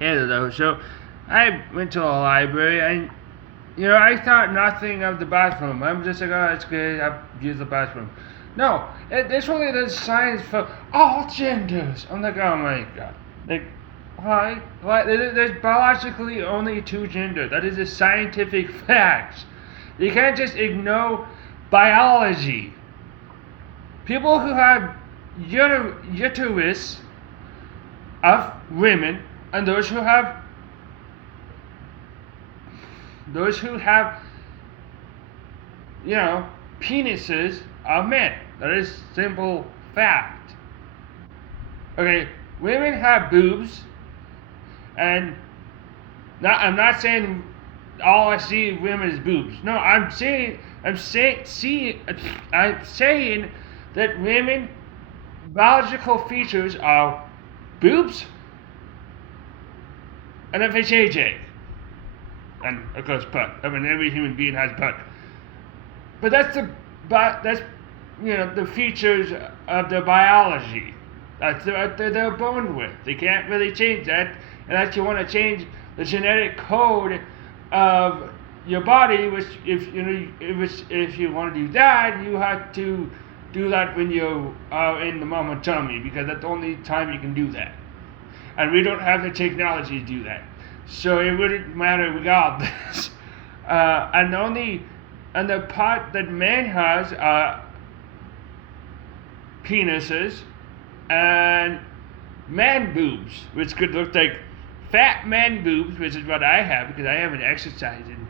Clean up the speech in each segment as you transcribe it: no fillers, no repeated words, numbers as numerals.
Hello. So I went to a library and I thought nothing of the bathroom. I'm just like, oh, it's good. I use the bathroom. No, it's really the science for all genders. I'm like, oh my god. Like, why? Why? There's biologically only two genders. That is a scientific fact. You can't just ignore biology. People who have uterus of women and those who have penises of men. That is simple fact. Okay, women have boobs, and I'm not saying all I see women is boobs. No, I'm saying that women biological features are boobs and a vajayjay. And of course butt. I mean every human being has butt. But that's the features of their biology. That's what they're born with. They can't really change that unless you want to change the genetic code of your body, which if you want to do that, you have to do that when you are in the mama tummy, because that's the only time you can do that. And we don't have the technology to do that. So it wouldn't matter regardless. And the part that man has are penises and man boobs, which could look like fat man boobs, which is what I have because I haven't exercised in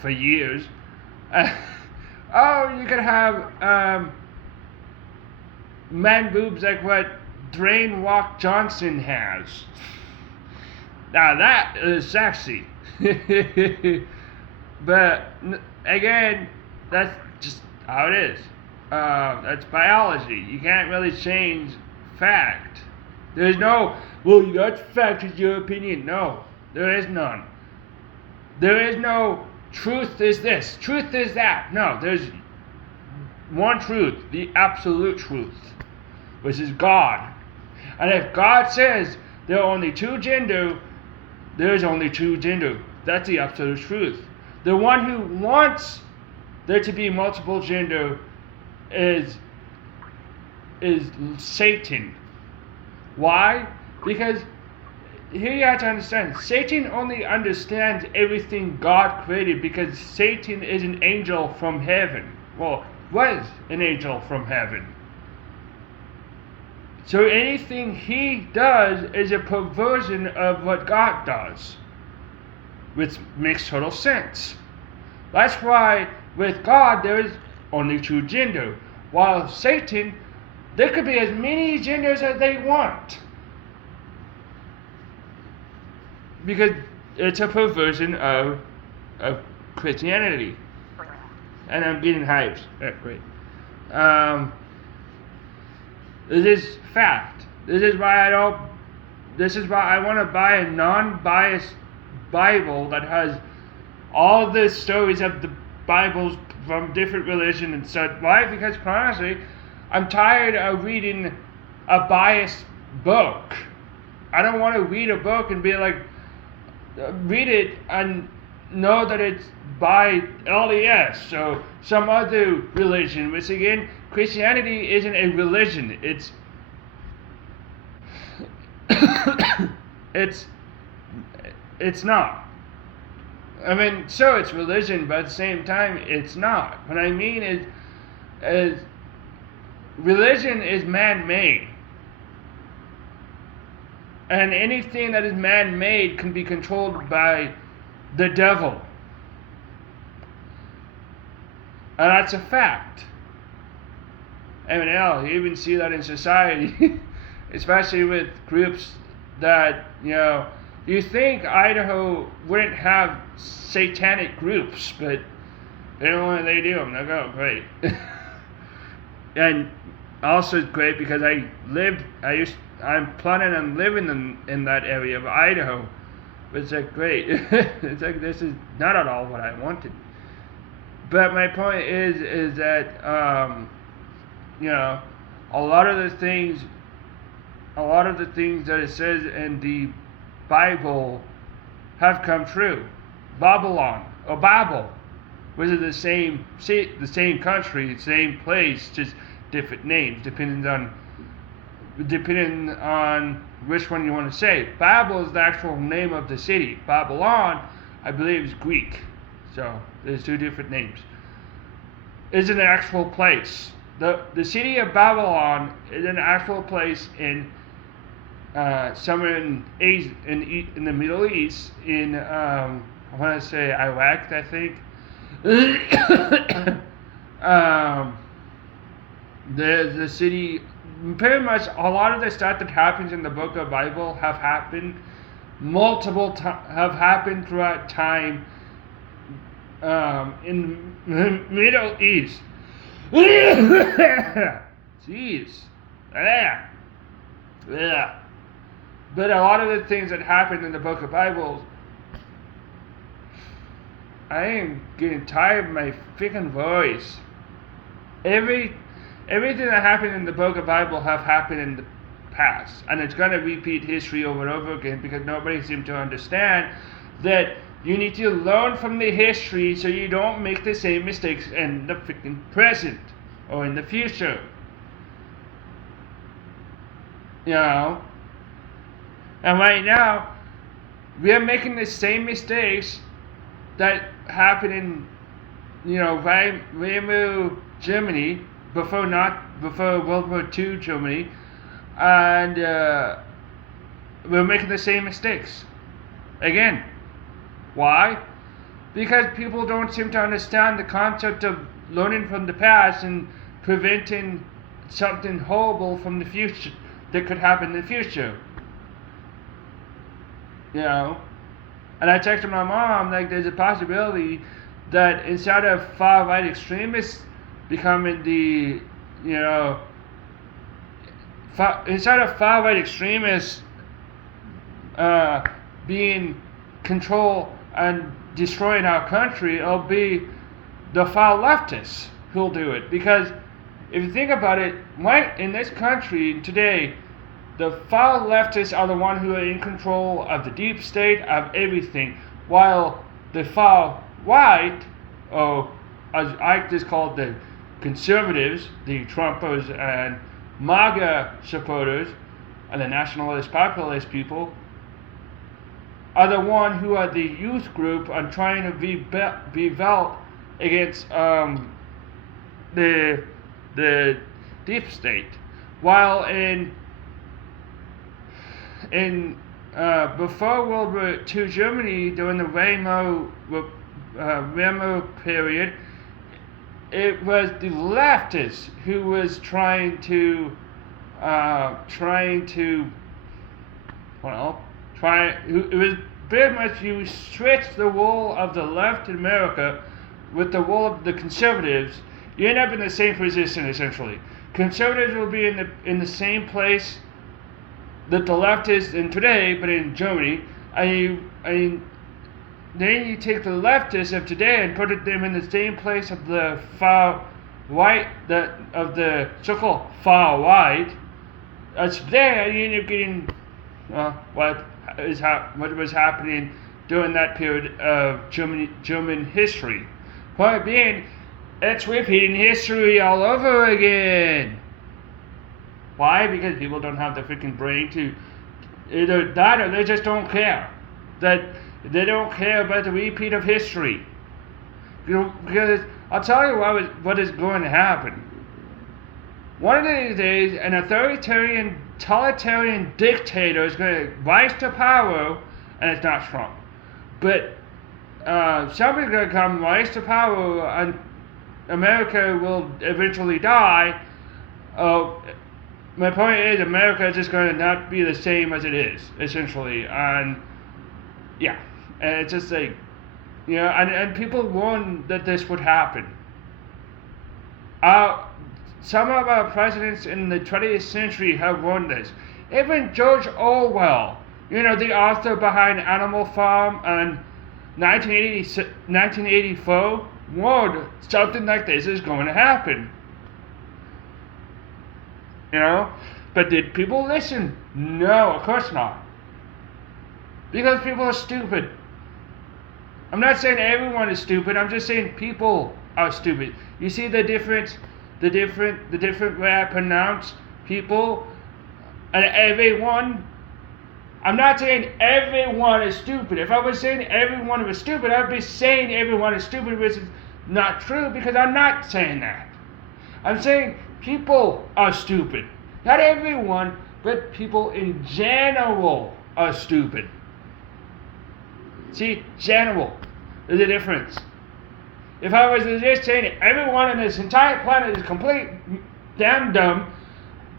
for years. You could have man boobs like what Dwayne Rock Johnson has. Now that is sexy. But again, that's just how it is. That's biology. You can't really change fact. There's no, well, that's fact is your opinion. No, there is none. There is no truth is this, truth is that. No, there's one truth, the absolute truth, which is God. And if God says there are only two gender, there's only two gender. That's the absolute truth. The one who wants there to be multiple gender is Satan. Why? Because here you have to understand, Satan only understands everything God created because Satan is an angel from heaven. Well, was an angel from heaven. So anything he does is a perversion of what God does, which makes total sense. That's why with God there is only two gender, while Satan, there could be as many genders as they want, because it's a perversion of Christianity. And I'm getting hyped. Great. This is fact. This is why I want to buy a non-biased Bible that has all the stories of the Bibles from different religions and such. Why? Because honestly, I'm tired of reading a biased book. I don't want to read a book and be like, read it and know that it's by LDS, so some other religion, which again, Christianity isn't a religion. It's not. I mean, so it's religion, but at the same time, it's not. What I mean is religion is man-made. And anything that is man-made can be controlled by the devil. And that's a fact. I mean, hell, you even see that in society, especially with groups that, you think Idaho wouldn't have satanic groups, but when they do, I'm like, oh, great. And also it's great because I'm planning on living in that area of Idaho. It's like great. It's like this is not at all what I wanted. But my point is that a lot of the things that it says in the Bible have come true. Babylon or Babel, was it the same country, same place, just different names, depending on which one you want to say. Babel is the actual name of the city. Babylon, I believe, is Greek. So there's two different names. Is an actual place. The city of Babylon is an actual place in somewhere in Asia, in the Middle East, in I want to say Iraq, I think. The city, pretty much a lot of the stuff that happens in the book of Bible have happened have happened throughout time in the Middle East. Jeez. Yeah. But a lot of the things that happened in the book of Bible, I am getting tired of my freaking voice. Everything that happened in the book of Bible have happened in the past, and it's going to repeat history over and over again because nobody seems to understand that you need to learn from the history so you don't make the same mistakes in the freaking present or in the future. You know? And right now, we are making the same mistakes that happened in, Weimar Germany, before World War II Germany, and we're making the same mistakes again. Why? Because people don't seem to understand the concept of learning from the past and preventing something horrible from the future that could happen in the future. And I texted my mom, like, there's a possibility that instead of far-right extremists becoming instead of far-right extremists being control and destroying our country, it'll be the far leftists who'll do it. Because if you think about it, right in this country today, the far leftists are the ones who are in control of the deep state, of everything, while the far right, or as I just call it, the conservatives, the Trumpers and MAGA supporters, and the nationalist populist people, are the one who are the youth group and trying to revolt against the deep state. While in before World War II Germany, during the Weimar period, it was the leftists who was trying to it was very much, you stretch the wall of the left in America with the wall of the conservatives, you end up in the same position essentially. Conservatives will be in the same place that the left is in today, but in Germany, and then you take the leftists of today and put them in the same place of the far right, of the so-called far right. That's there, you end up getting what was happening during that period of German history. Point being, it's repeating history all over again. Why? Because people don't have the freaking brain to either that, or they just don't care. That they don't care about the repeat of history. Because I'll tell you what is going to happen. One of these days, an authoritarian, totalitarian dictator is going to rise to power, and it's not Trump. But somebody's going to come rise to power, and America will eventually die. My point is, America is just going to not be the same as it is, essentially. And yeah, and it's just like, and people warned that this would happen. Some of our presidents in the 20th century have warned this. Even George Orwell, the author behind Animal Farm and 1984, warned something like this is going to happen. But did people listen? No, of course not. Because people are stupid. I'm not saying everyone is stupid. I'm just saying people are stupid. You see the difference, the different way I pronounce people and everyone. I'm not saying everyone is stupid. If I was saying everyone was stupid, I'd be saying everyone is stupid, which is not true because I'm not saying that. I'm saying people are stupid. Not everyone, but people in general are stupid. See, general is the difference. If I was just saying everyone on this entire planet is complete damn dumb,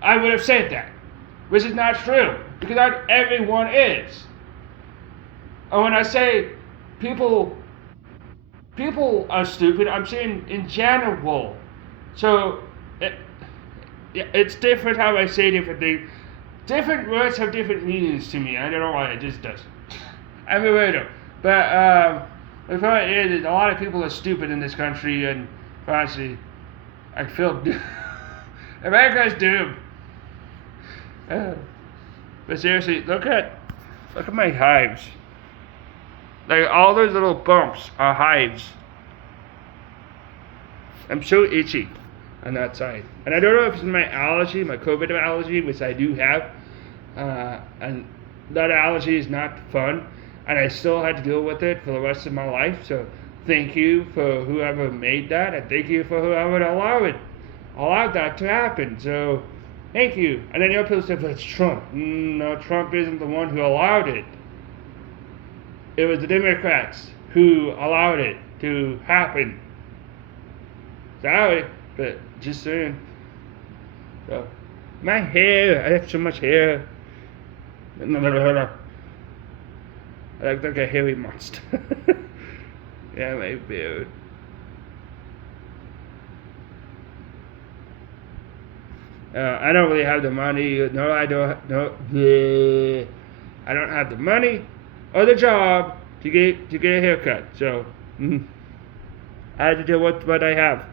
I would have said that. Which is not true, because not everyone is. And when I say people are stupid, I'm saying in general. So it's different how I say different things. Different words have different meanings to me. I don't know why, it just does. I'm a weirdo. But the point is a lot of people are stupid in this country, and honestly, I feel America's doomed. But seriously, look at my hives. Like all those little bumps are hives. I'm so itchy on that side, and I don't know if it's my allergy, my COVID allergy, which I do have, and that allergy is not fun, and I still had to deal with it for the rest of my life. So thank you for whoever made that, and thank you for whoever allowed that to happen. So thank you. And then the other people said, but it's Trump. No, Trump isn't the one who allowed it. It was the Democrats who allowed it to happen. Sorry, but just saying. So, my hair, I have so much hair. I look like a hairy monster. Yeah, my beard. I don't really have the money. No, I don't. No, bleh. I don't have the money or the job to get a haircut. So I had to deal with what I have.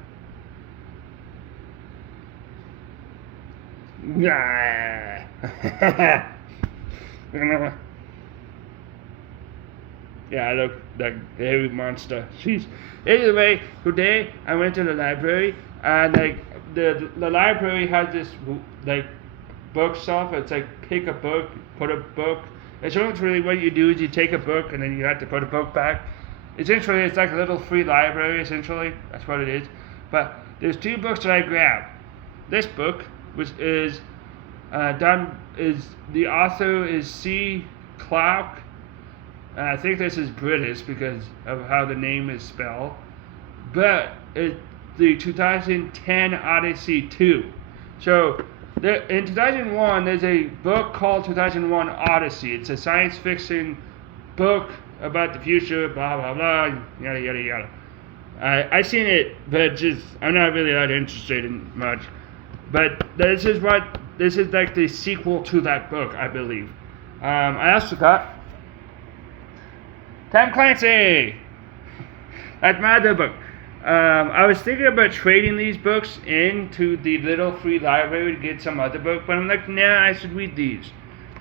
Yeah, I look like a hairy monster. Jeez. Anyway, today I went to the library, and like the library has this like bookshelf. It's like pick a book, put a book. Essentially what you do is you take a book and then you have to put a book back. Essentially it's like a little free library, essentially. That's what it is. But there's two books that I grabbed. This book, which is the author is C. Clarke. I think this is British because of how the name is spelled. But it's the 2010 Odyssey 2. So in 2001, there's a book called 2001 Odyssey. It's a science fiction book about the future, blah, blah, blah, yada, yada, yada. I seen it, but I'm not really that interested in much. But this is like the sequel to that book, I believe. I also got Tom Clancy. That's my other book. I was thinking about trading these books into the little free library to get some other book, but I'm like, nah, I should read these.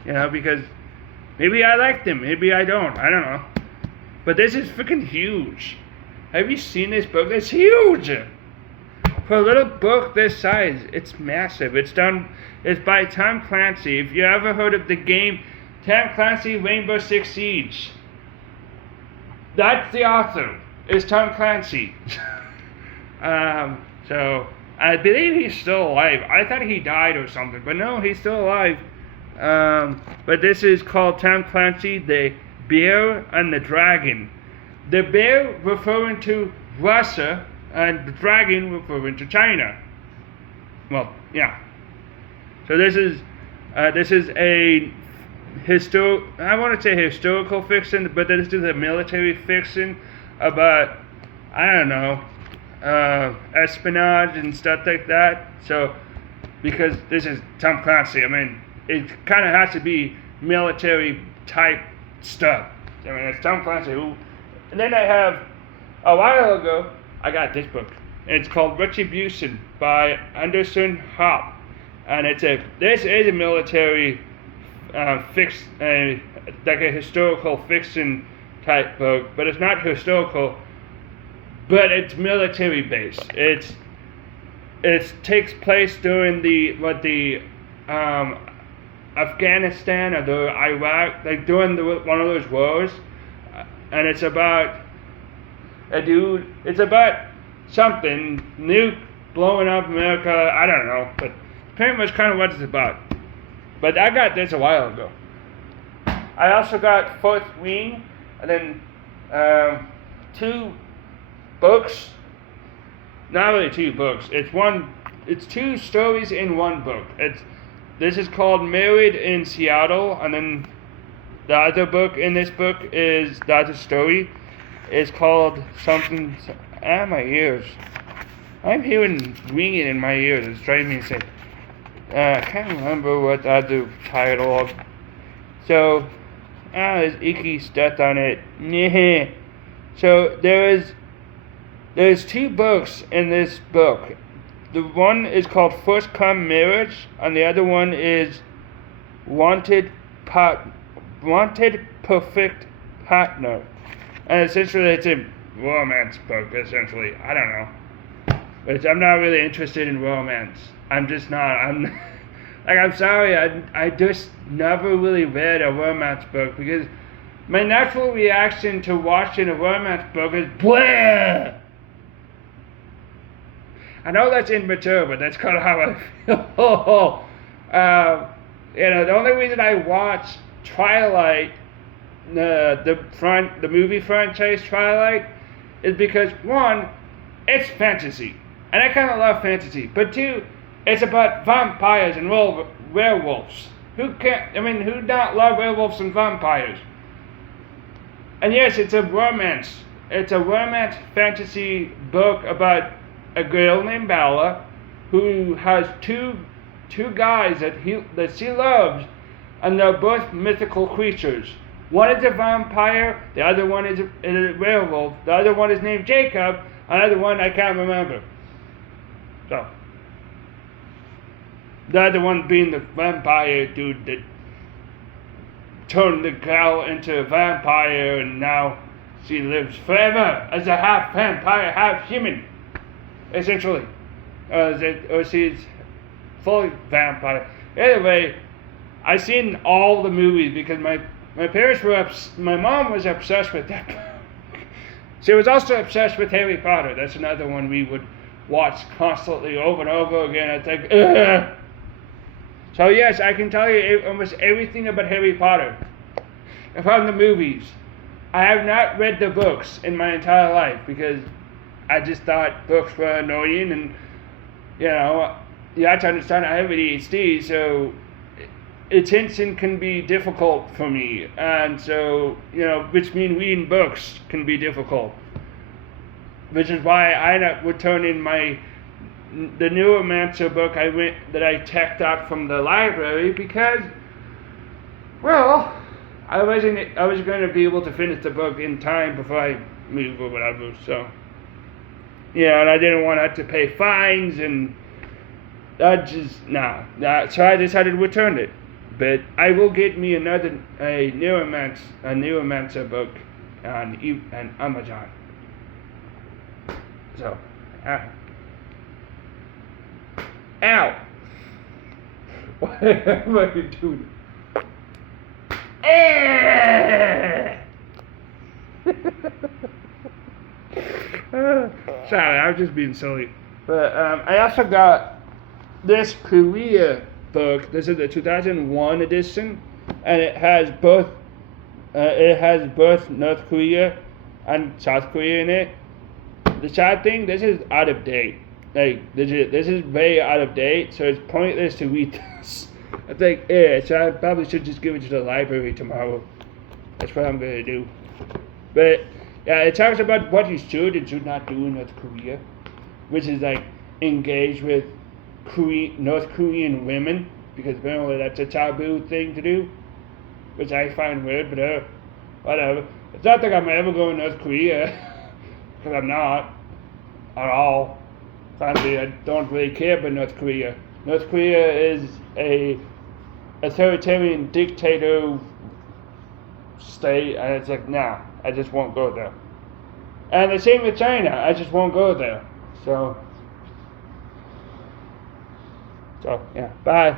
Because maybe I like them, maybe I don't. I don't know. But this is freaking huge. Have you seen this book? It's huge. For a little book this size, it's massive. It's by Tom Clancy. If you ever heard of the game Tom Clancy Rainbow Six Siege, that's the author. Is Tom Clancy. So I believe he's still alive. I thought he died or something, but no, he's still alive. But this is called Tom Clancy, The Bear and the Dragon. The bear referring to Russia, and the dragon referring to China. Well, yeah. So this is a I want to say historical fiction, but this is a military fiction about, I don't know, espionage and stuff like that. So, because this is Tom Clancy, I mean, it kind of has to be military type stuff. I mean, it's Tom Clancy. And then I have, a while ago, I got this book. It's called Retribution by Anderson Hoppe. And this is a military like a historical fiction type book, but it's not historical, but it's military based. It takes place during the Afghanistan or the Iraq, like during one of those wars, and it's about a dude. It's about something nuke blowing up America. I don't know, but pretty much kind of what it's about. But I got this a while ago. I also got Fourth Wing, and then 2 books. Not really 2 books. It's 2 stories in one book. This is called Married in Seattle, and then the other book in this book is the other story is called something. My ears. I'm hearing ringing in my ears. It's driving me insane. I can't remember what the other title of. So, there's icky stuff on it. So there's 2 books in this book. The one is called First Come Marriage, and the other one is Wanted Perfect Partner. And essentially it's a romance book, essentially. I don't know. But I'm not really interested in romance. I'm just not. I'm sorry, I just never really read a romance book because my natural reaction to watching a romance book is blah! I know that's immature, but that's kind of how I feel. The only reason I watch Twilight, the movie franchise Twilight, is because 1, it's fantasy, and I kind of love fantasy. But 2, it's about vampires and werewolves. Who don't love werewolves and vampires? And yes, it's a romance. It's a romance fantasy book about a girl named Bella who has two guys that she loves, and they're both mythical creatures. One is a vampire, the other one is a werewolf, the other one is named Jacob, another one I can't remember. So, the other one being the vampire dude that turned the girl into a vampire, and now she lives forever as a half vampire, half human, essentially. Or she's fully vampire. Anyway, I seen all the movies because my parents were my mom was obsessed with that. She was also obsessed with Harry Potter. That's another one we would watch constantly over and over again. I think, ugh. So yes, I can tell you almost everything about Harry Potter from the movies. I have not read the books in my entire life because I just thought books were annoying, and you have to understand I have ADHD, so attention can be difficult for me, and so which means reading books can be difficult. Which is why I would turn in the Neuromancer book that I checked out from the library because, well, I was going to be able to finish the book in time before I move or whatever. So, and I didn't want to have to pay fines, and that just so I decided to return it. But I will get me a Neuromancer book on Amazon. So, ow! What am I doing? Sorry, I was just being silly. But I also got this Korea book. This is the 2001 edition, and it has both North Korea and South Korea in it. The sad thing, this is out of date. Like this is very out of date, so it's pointless to read this. I think, so I probably should just give it to the library tomorrow. That's what I'm gonna do. But yeah, it talks about what you should and should not do in North Korea, which is like engage with North Korean women, because apparently that's a taboo thing to do, which I find weird, but whatever. It's not like I'm ever going to North Korea, because I'm not at all. Frankly, I don't really care about North Korea. North Korea is a authoritarian dictator state, and it's like, nah, I just won't go there. And the same with China, I just won't go there. So yeah, bye.